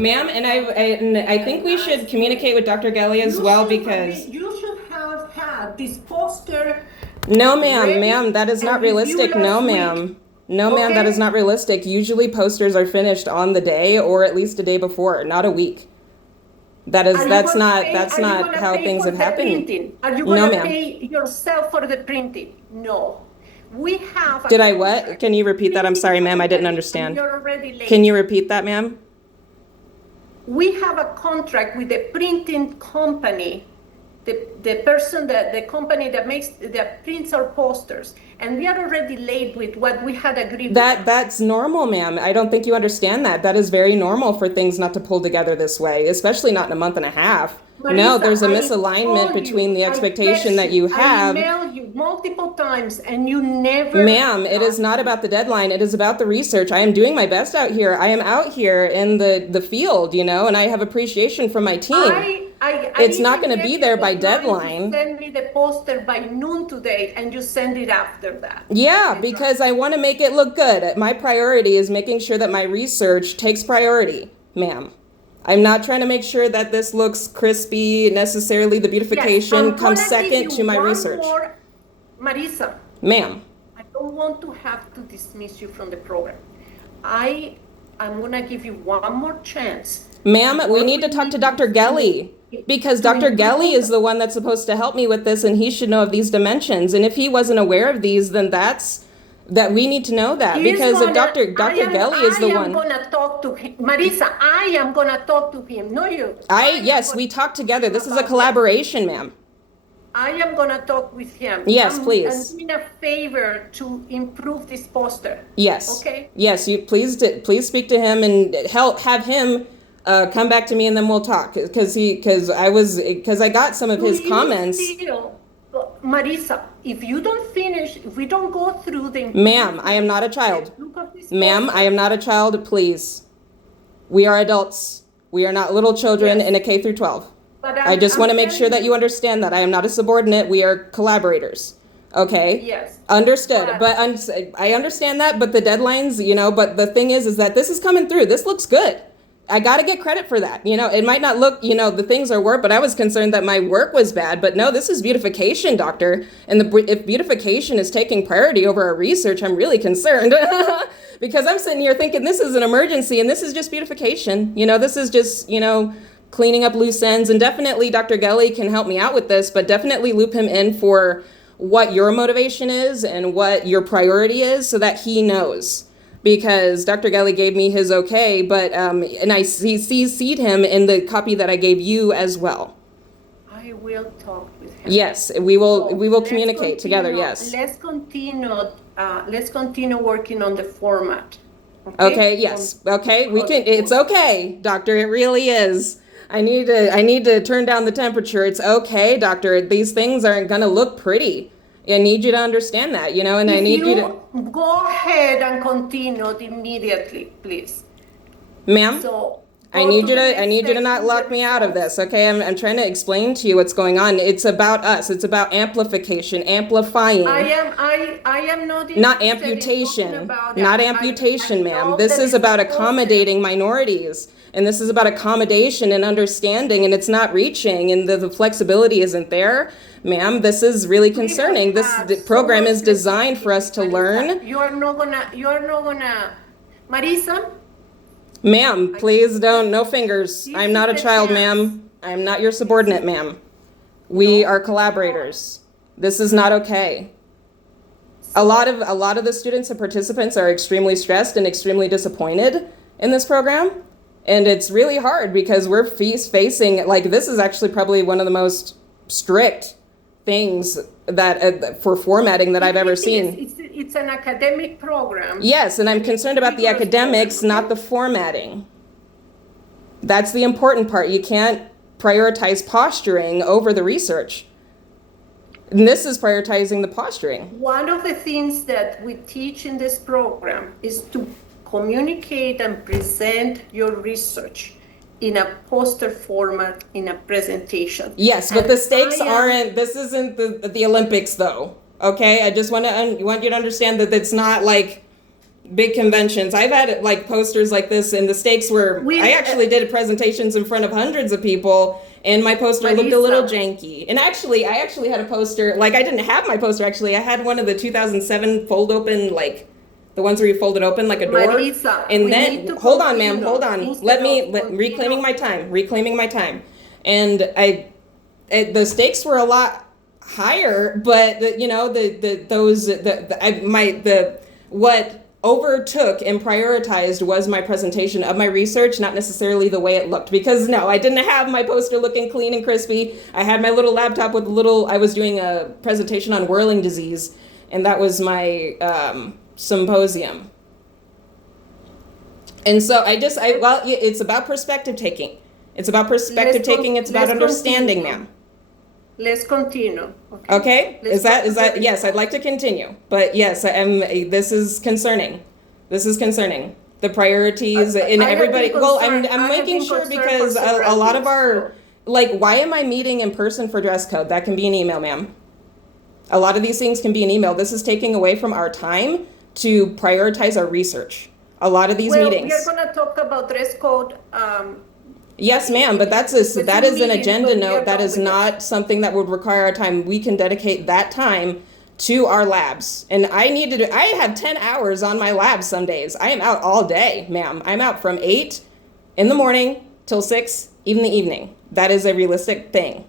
Ma'am, and I think we should communicate with Dr. Gelly as well because... You should have had this poster. No, ma'am, that is not realistic. No, ma'am. No, ma'am, that is not realistic. Usually posters are finished on the day or at least a day before, not a week. That's not how things have happened. Are you going to pay yourself for the printing? No. We have. Did I what? Can you repeat that? I'm sorry, ma'am, I didn't understand. You're already late. Can you repeat that, ma'am? We have a contract with the printing company, the company that prints our posters, and we are already late with what we had agreed. That's normal, ma'am. I don't think you understand that. That is very normal for things not to pull together this way, especially not in a month and a half. Marisa, no, there's a misalignment between the expectation that you have. I emailed you multiple times and you never. Ma'am, it is not about the deadline. It is about the research. I am doing my best out here. I am out here in the field, and I have appreciation from my team. It's not going to be there by deadline. Send me the poster by noon today and you send it after that. Yeah, because I want to make it look good. My priority is making sure that my research takes priority, ma'am. I'm not trying to make sure that this looks crispy, necessarily the beautication comes second to my research. Marisa. Ma'am. I don't want to have to dismiss you from the program. I'm going to give you one more chance. Ma'am, we need to talk to Dr. Gelly because Dr. Gelly is the one that's supposed to help me with this and he should know of these dimensions. And if he wasn't aware of these, then that we need to know that because if Dr. Gelly is the one. I am going to talk to him. Marisa, I am going to talk to him. No, you. Yes, we talk together. This is a collaboration, ma'am. I am going to talk with him. Yes, please. And do me a favor to improve this poster. Yes. Okay. Yes, you please speak to him and have him come back to me and then we'll talk because I got some of his comments. Marisa, if you don't finish, if we don't go through the... Ma'am, I am not a child. Ma'am, I am not a child, please. We are adults. We are not little children in a K through 12. I just want to make sure that you understand that I am not a subordinate. We are collaborators. Okay? Yes. Understood. But I understand that, but the deadlines, but the thing is that this is coming through. This looks good. I got to get credit for that. It might not look, the things are work, but I was concerned that my work was bad. But no, this is beautification, doctor. And if beautification is taking priority over our research, I'm really concerned because I'm sitting here thinking this is an emergency and this is just beautification. This is just, cleaning up loose ends. And definitely Dr. Gelly can help me out with this, but definitely loop him in for what your motivation is and what your priority is so that he knows. Because Dr. Gelly gave me his okay, but and I CC'd him in the copy that I gave you as well. I will talk with him. Yes, we will communicate together. Yes. Let's continue working on the format. Okay. Yes. Okay. We can. It's okay, doctor. It really is. I need to turn down the temperature. It's okay, doctor. These things aren't gonna look pretty. I need you to understand that, and I need you to go ahead and continue immediately, please. Ma'am, I need you to not lock me out of this, okay? I'm trying to explain to you what's going on. It's about us. It's about amplification, amplifying. I am not amputation. Not amputation, ma'am. This is about accommodating minorities. And this is about accommodation and understanding, and it's not reaching, and the flexibility isn't there. Ma'am, this is really concerning. This program is designed for us to learn. You are not gonna, Marisa? Ma'am, please don't, no fingers. I'm not a child, ma'am. I'm not your subordinate, ma'am. We are collaborators. This is not okay. A lot of the students and participants are extremely stressed and extremely disappointed in this program. And it's really hard because we're facing, this is actually probably one of the most strict things that for formatting that I've ever seen. It's an academic program. Yes, and I'm concerned about the academics, not the formatting. That's the important part. You can't prioritize posturing over the research. And this is prioritizing the posturing. One of the things that we teach in this program is to communicate and present your research in a poster format, in a presentation. Yes, but the stakes aren't, this isn't the Olympics though, okay? I just want you to understand that it's not like big conventions. I've had like posters like this, and the stakes were. I actually did presentations in front of hundreds of people, and my poster looked a little janky. And actually, I actually had a poster. Like I didn't have my poster. Actually, I had one of the 2007 fold open, like the ones where you fold it open like a door. Marisa, and then hold on, ma'am, hold on. Reclaiming my time. And the stakes were a lot higher, but what overtook and prioritized was my presentation of my research, not necessarily the way it looked. Because no, I didn't have my poster looking clean and crispy. I had my little laptop with I was doing a presentation on whirling disease, and that was my symposium. And so it's about perspective taking. It's about perspective taking. It's about understanding, ma'am. Let's continue. Okay. Is that yes? I'd like to continue, but yes, this is concerning. The priorities and everybody. Well, I'm making sure because a lot of our why am I meeting in person for dress code? That can be an email, ma'am. A lot of these things can be an email. This is taking away from our time to prioritize our research. A lot of these meetings. We're going to talk about dress code. Yes, ma'am, but that is an agenda note. That is not something that would require our time. We can dedicate that time to our labs. And I have 10 hours on my labs some days. I am out all day, ma'am. I'm out from 8 in the morning till 6 in the evening. That is a realistic thing.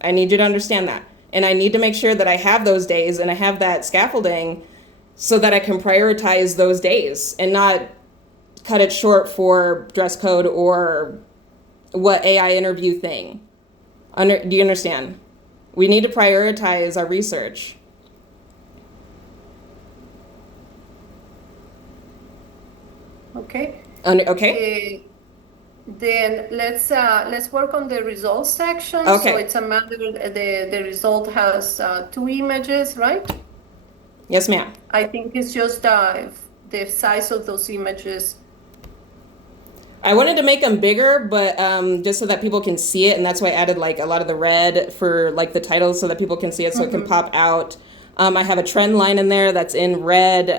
I need you to understand that. And I need to make sure that I have those days and I have that scaffolding so that I can prioritize those days and not cut it short for dress code or what AI interview thing. Do you understand? We need to prioritize our research. Okay. Okay. Then let's work on the results section. Okay. So it's a matter. The result has 2 images, right? Yes, ma'am. I think it's just the size of those images. I wanted to make them bigger, but just so that people can see it, and that's why I added like a lot of the red for like the titles so that people can see it, so it can pop out. I have a trend line in there that's in red,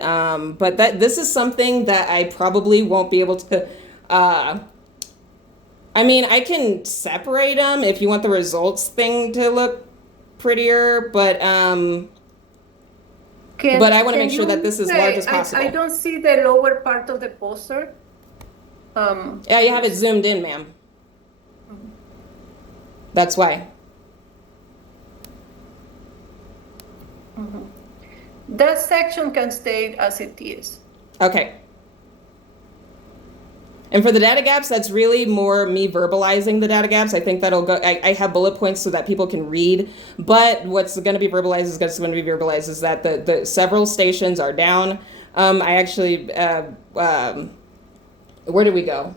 but this is something that I probably won't be able to. I mean, I can separate them if you want the results thing to look prettier, but I want to make sure that this is large as possible. I don't see the lower part of the poster. Yeah, you have it zoomed in, ma'am. That's why. That section can stay as it is. Okay. And for the data gaps, that's really more me verbalizing the data gaps. I think that'll go, I have bullet points so that people can read, but what's going to be verbalized is that the several stations are down. I actually, where did we go?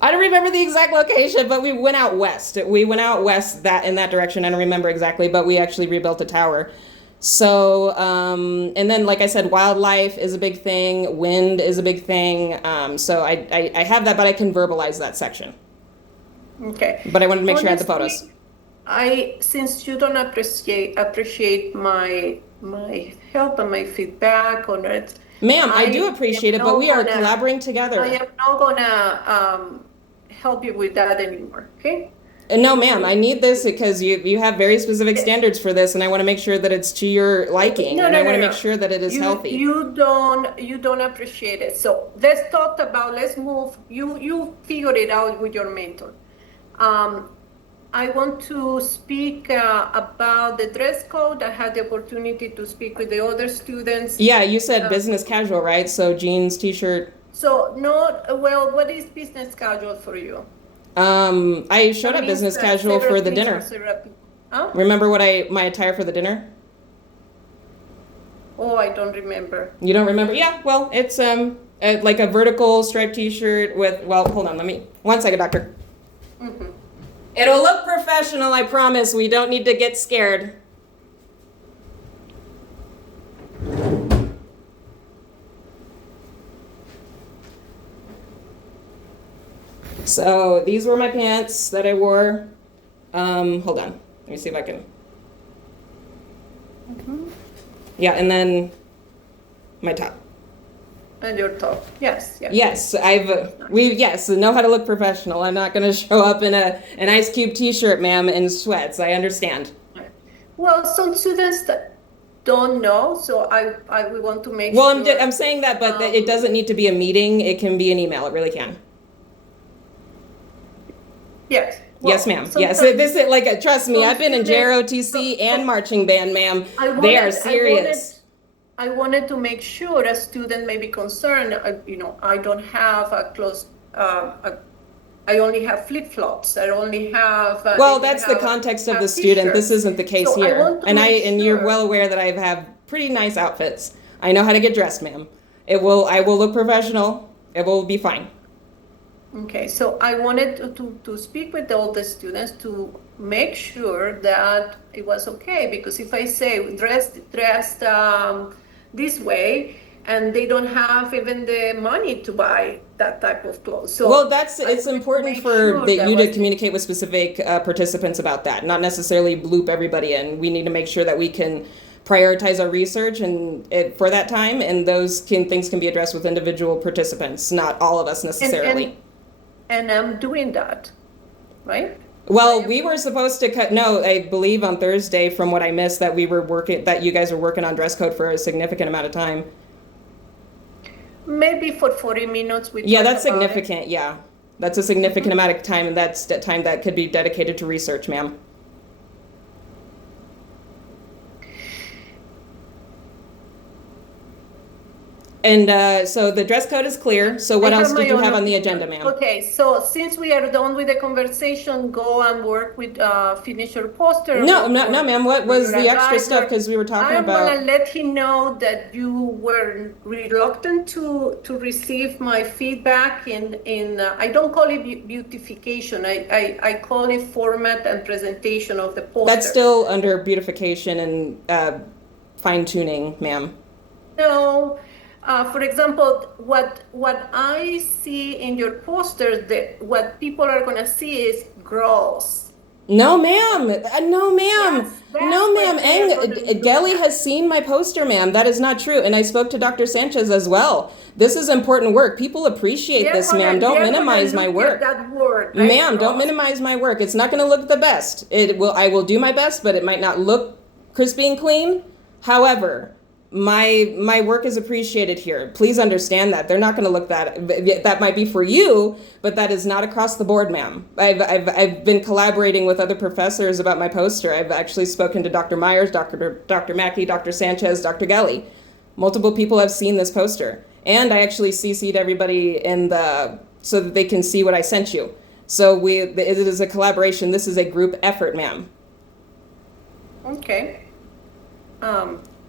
I don't remember the exact location, but we went out west. In that direction. I don't remember exactly, but we actually rebuilt a tower. So, and then, like I said, wildlife is a big thing. Wind is a big thing. So I have that, but I can verbalize that section. Okay. But I wanted to make sure I had the photos. Since you don't appreciate my help and my feedback on it. Ma'am, I do appreciate it, but we are collaborating together. I am not gonna help you with that anymore, okay? No, ma'am, I need this because you have very specific standards for this, and I want to make sure that it's to your liking, and I want to make sure that it is healthy. You don't appreciate it. So let's move. You figure it out with your mentor. I want to speak about the dress code. I had the opportunity to speak with the other students. Yeah, you said business casual, right? So jeans, t-shirt. So what is business casual for you? I showed up business casual for the dinner. Huh? Remember my attire for the dinner? Oh, I don't remember. You don't remember? Yeah, well, it's like a vertical striped t-shirt with, well, hold on, 1 second, doctor. Mm-hmm. It'll look professional, I promise. We don't need to get scared. So these were my pants that I wore. Hold on. Let me see if I can. Mm-hmm. Yeah, and then My top. And your top. Yes, yes. Yes, yes, know how to look professional. I'm not going to show up in an Ice Cube t-shirt, ma'am, and sweats. I understand. Well, some students that don't know, so we want to make Well, sure. I'm saying that, but it doesn't need to be a meeting. It can be an email. It really can. Yes. Yes, ma'am. Yes, this is like, trust me, I've been in JROTC and marching band, ma'am. They are serious. I wanted to make sure a student may be concerned, I don't have I only have flip-flops. I only have. Well, that's the context of the student. This isn't the case here. And you're well aware that I have pretty nice outfits. I know how to get dressed, ma'am. I will look professional. It will be fine. Okay, so I wanted to speak with all the students to make sure that it was okay, because if I say dressed this way, and they don't have even the money to buy that type of clothes. So well, it's important for you to communicate with specific participants about that, not necessarily loop everybody in. We need to make sure that we can prioritize our research for that time, and things can be addressed with individual participants, not all of us necessarily. And I'm doing that, right? Well, we were supposed to I believe on Thursday, from what I missed, that you guys were working on dress code for a significant amount of time. Maybe for 40 minutes. Yeah, that's significant. Yeah, that's a significant amount of time, and that's the time that could be dedicated to research, ma'am. And so the dress code is clear. So what else did you have on the agenda, ma'am? Okay, so since we are done with the conversation, go and work with finish your poster. No, ma'am. What was the extra stuff? Because we were talking about. I'm gonna let him know that you were reluctant to receive my feedback in I don't call it beautification. I call it format and presentation of the poster. That's still under beautification and fine tuning, ma'am. No. For example, what I see in your poster, what people are going to see is gross. No, ma'am. No, ma'am. No, ma'am. And Gelly has seen my poster, ma'am. That is not true. And I spoke to Dr. Sanchez as well. This is important work. People appreciate this, ma'am. Don't minimize my work. Ma'am, don't minimize my work. It's not going to look the best. I will do my best, but it might not look crispy and clean. However, my work is appreciated here. Please understand that. They're not going to look that might be for you, but that is not across the board, ma'am. I've been collaborating with other professors about my poster. I've actually spoken to Dr. Myers, Dr. Mackey, Dr. Sanchez, Dr. Gelly. Multiple people have seen this poster, and I actually CC'd everybody so that they can see what I sent you. So it is a collaboration. This is a group effort, ma'am. Okay.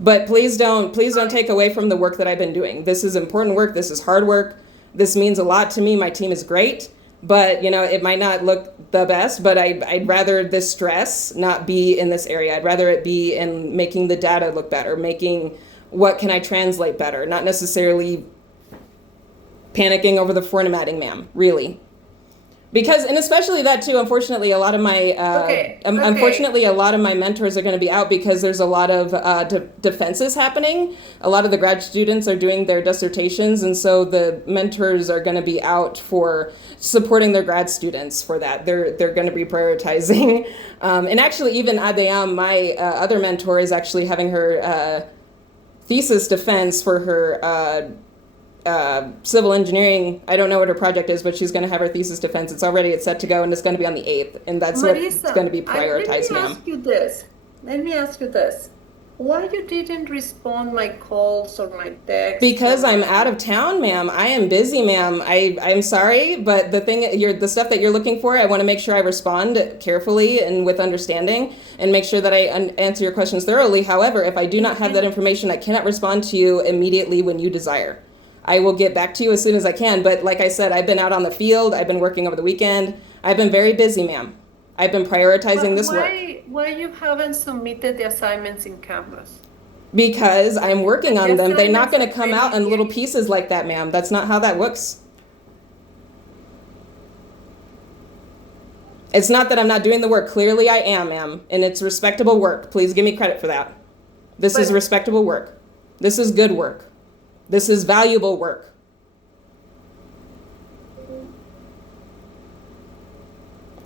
But please don't take away from the work that I've been doing. This is important work. This is hard work. This means a lot to me. My team is great, but it might not look the best, but I'd rather this stress not be in this area. I'd rather it be in making the data look better, making what can I translate better, not necessarily panicking over the formatting, ma'am, really. Because, and especially that too, unfortunately, a lot of my mentors are going to be out because there's a lot of defenses happening. A lot of the grad students are doing their dissertations, and so the mentors are going to be out for supporting their grad students for that. They're going to be prioritizing. And actually, even Adeyam, my other mentor, is actually having her thesis defense for her civil engineering. I don't know what her project is, but she's going to have her thesis defense. It's set to go, and it's going to be on the 8th, and that's Marisa, what's going to be prioritized, ma'am. Let me ask you this. Why you didn't respond my calls or my texts? Because I'm out of town, ma'am. I am busy, ma'am. I'm sorry, but the stuff that you're looking for, I want to make sure I respond carefully and with understanding and make sure that I answer your questions thoroughly. However, if I do not have that information, I cannot respond to you immediately when you desire. I will get back to you as soon as I can. But like I said, I've been out on the field. I've been working over the weekend. I've been very busy, ma'am. I've been prioritizing this work. Why you haven't submitted the assignments in Canvas? Because I'm working on them. They're not going to come out in little pieces like that, ma'am. That's not how that works. It's not that I'm not doing the work. Clearly I am, ma'am. And it's respectable work. Please give me credit for that. This is respectable work. This is good work. This is valuable work.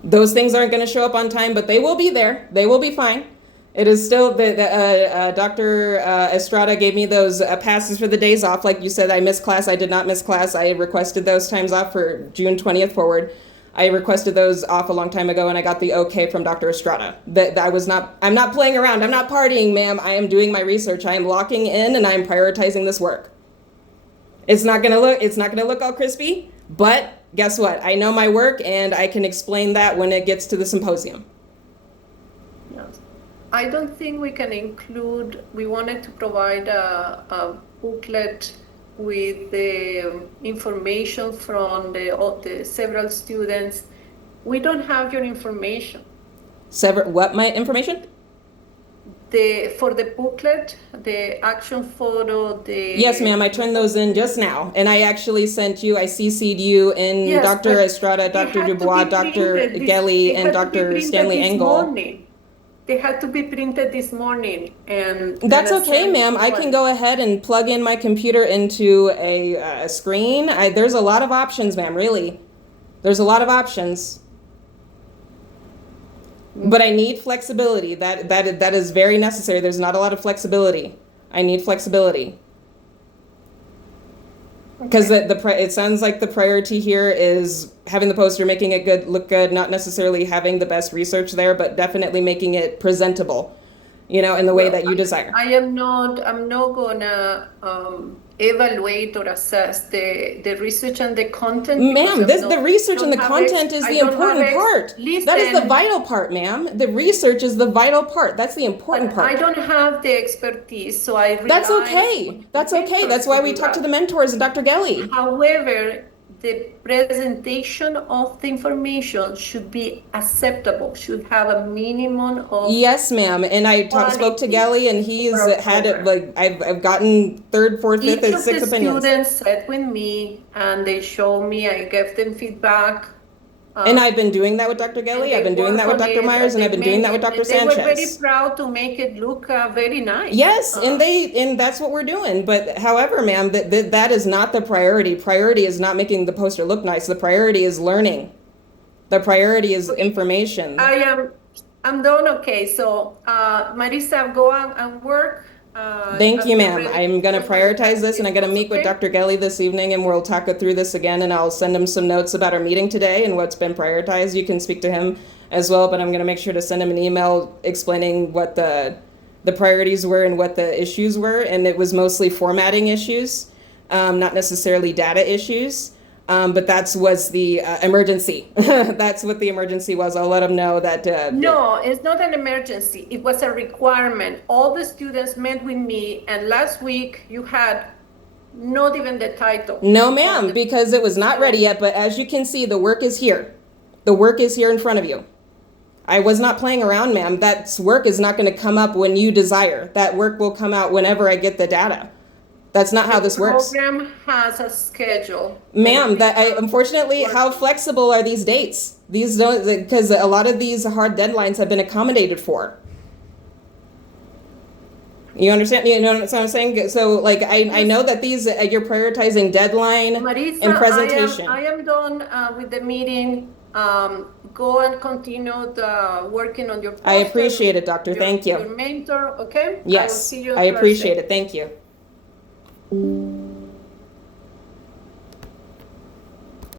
Those things aren't going to show up on time, but they will be there. They will be fine. It is still Dr. Estrada gave me those passes for the days off. Like you said, I missed class. I did not miss class. I requested those times off for June 20th forward. I requested those off a long time ago, and I got the okay from Dr. Estrada. I'm not playing around. I'm not partying, ma'am. I am doing my research. I am locking in, and I am prioritizing this work. It's not gonna look all crispy, but guess what? I know my work, and I can explain that when it gets to the symposium. Yes. I don't think we can include, we wanted to provide a booklet with the information from the several students. We don't have your information. What, my information? For the booklet, the action photo, Yes, ma'am, I turned those in just now. And I actually I CC'd you in Yes, Dr. but Estrada, they Dr. had to Dubois, be Dr. printed this- Gelly, they and had to be Dr. printed Stanley this Engel. morning. They had to be printed this morning, and That's and okay, assigned ma'am. I to can one. go ahead and plug in my computer into a screen. There's a lot of options, ma'am, really. There's a lot of options. But I need flexibility. That is very necessary. There's not a lot of flexibility. I need flexibility. Because it sounds like the priority here is having the poster, making it look good, not necessarily having the best research there, but definitely making it presentable, in the way that you desire. I'm not gonna evaluate or assess the research and the content. Ma'am, the research and the content is the important part. That is the vital part, ma'am. The research is the vital part. That's the important part. I don't have the expertise, so I rely That's okay. on That's okay. That's why we mentors to talk to do the mentors and Dr. Gelly. that. However, the presentation of the information should be acceptable, should have a minimum of. Yes, ma'am. And I spoke to Gelly, and he's had it like I've gotten third, fourth, fifth, and sixth Each of the opinions. students sat with me and they showed me, I gave them feedback. And I've been doing that with Dr. Gelly. I've been doing that with Dr. Myers, and I've been doing that with Dr. They were very Sanchez. proud to make it look very nice. Yes, and that's what we're doing. But however, ma'am, that is not the priority. Priority is not making the poster look nice. The priority is learning. The priority is information. I'm done. Okay, so Marisa, go out and work. Thank you, ma'am. ready I'm going to for prioritize this, and I'm going to meet with Okay? Dr. Gelly this evening, and we'll talk it through this again, and I'll send him some notes about our meeting today and what's been prioritized. You can speak to him as well, but I'm going to make sure to send him an email explaining what the priorities were and what the issues were, and it was mostly formatting issues, not necessarily data issues. But was the emergency. That's what the emergency was. I'll let them know that. No, it's not an emergency. It was a requirement. All the students met with me, and last week you had not even the title. No, ma'am, because it was not ready yet. But as you can see, the work is here. The work is here in front of you. I was not playing around, ma'am. That work is not going to come up when you desire. That work will come out whenever I get the data. That's not how this works. The program has a schedule. Ma'am, unfortunately, how flexible are these dates? These don't, because a lot of these hard deadlines have been accommodated for. You understand? You know what I'm saying? So, like, I know that these you're prioritizing deadline Marisa, and presentation. I am done with the meeting. Go and continue working on your poster. I appreciate it, doctor. Thank you. Your mentor, okay? Yes, I appreciate it. Thank you.